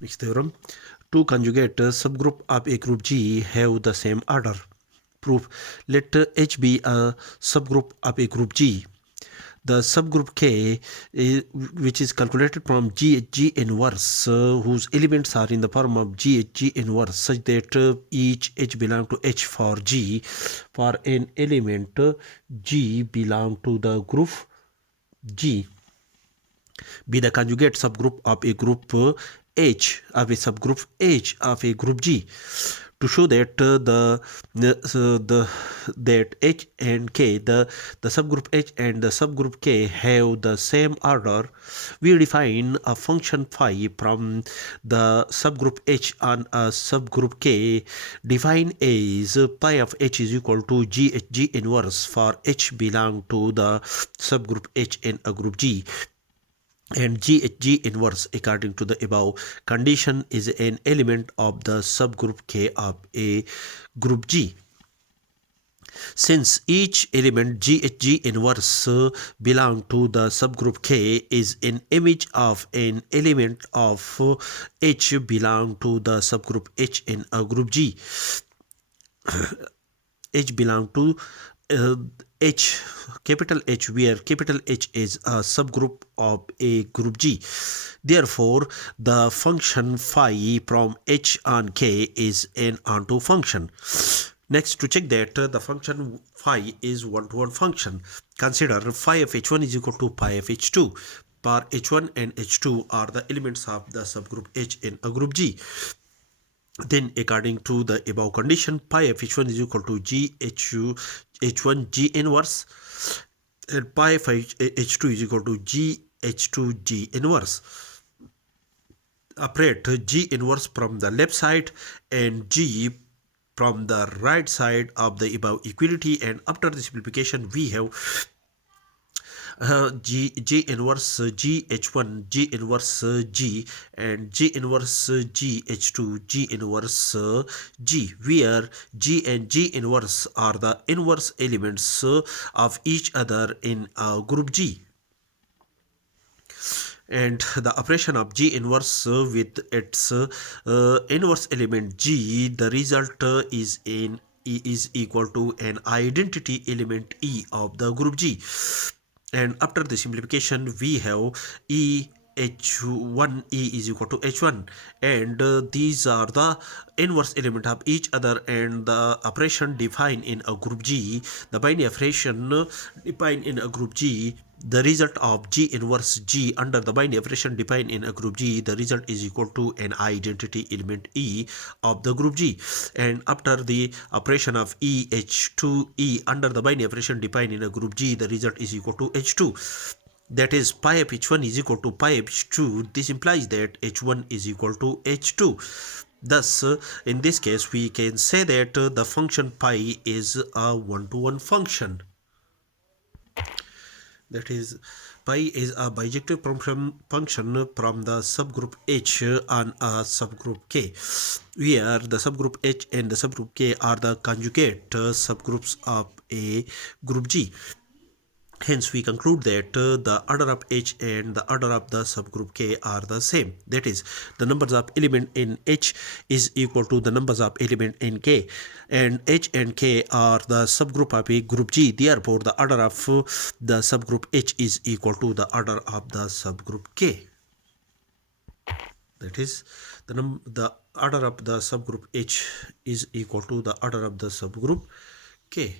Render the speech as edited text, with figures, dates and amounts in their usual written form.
Next theorem. Two conjugate subgroup of a group G have the same order. Proof. Let H be a subgroup of a group G. The subgroup K, which is calculated from G inverse, whose elements are in the form of G inverse, such that each H belong to H for G. For an element G belong to the group G, be the conjugate subgroup of a group H of a subgroup H of a group G. To show that that H and K, the subgroup H and the subgroup K have the same order, we define a function phi from the subgroup H on a subgroup K, defined as pi of H is equal to G inverse for H belong to the subgroup H in a group G, and G inverse according to the above condition is an element of the subgroup K of a group G. Since each element G inverse belong to the subgroup K is an image of an element of H belong to the subgroup H in a group G, H belong to H, capital H, where capital H is a subgroup of a group G. Therefore, the function phi from H on K is an onto function. Next, to check that the function phi is one-to-one function, consider phi of H1 is equal to pi of H2. For H1 and H2 are the elements of the subgroup H in a group G. Then, according to the above condition, pi of H1 is equal to H1 G inverse, and pi of H2 is equal to H2 G inverse. Operate G inverse from the left side and G from the right side of the above equality, and after the simplification we have G inverse G H1 G inverse G and G inverse G H2 G inverse G, where G and G inverse are the inverse elements of each other in group G, and the operation of G inverse with its inverse element G, the result is equal to an identity element E of the group G. And after the simplification we have H1 E is equal to H1, and these are the inverse element of each other, and the operation defined in a group G, the binary operation defined in a group G, the result of G inverse G under the binary operation defined in a group G, the result is equal to an identity element E of the group G. And after the operation of H2 E under the binary operation defined in a group G, the result is equal to H2. That is, pi of H1 is equal to pi of H2. This implies that H1 is equal to H2. Thus, in this case, we can say that the function pi is a one-to-one function. That is, pi is a bijective function from the subgroup H on a subgroup K, where the subgroup H and the subgroup K are the conjugate subgroups of a group G. Hence, we conclude that the order of H and the order of the subgroup K are the same. That is, the numbers of element in H is equal to the numbers of element in K, and H and K are the subgroup of a group G. Therefore, the order of the subgroup H is equal to the order of the subgroup K. That is, the order of the subgroup H is equal to the order of the subgroup K.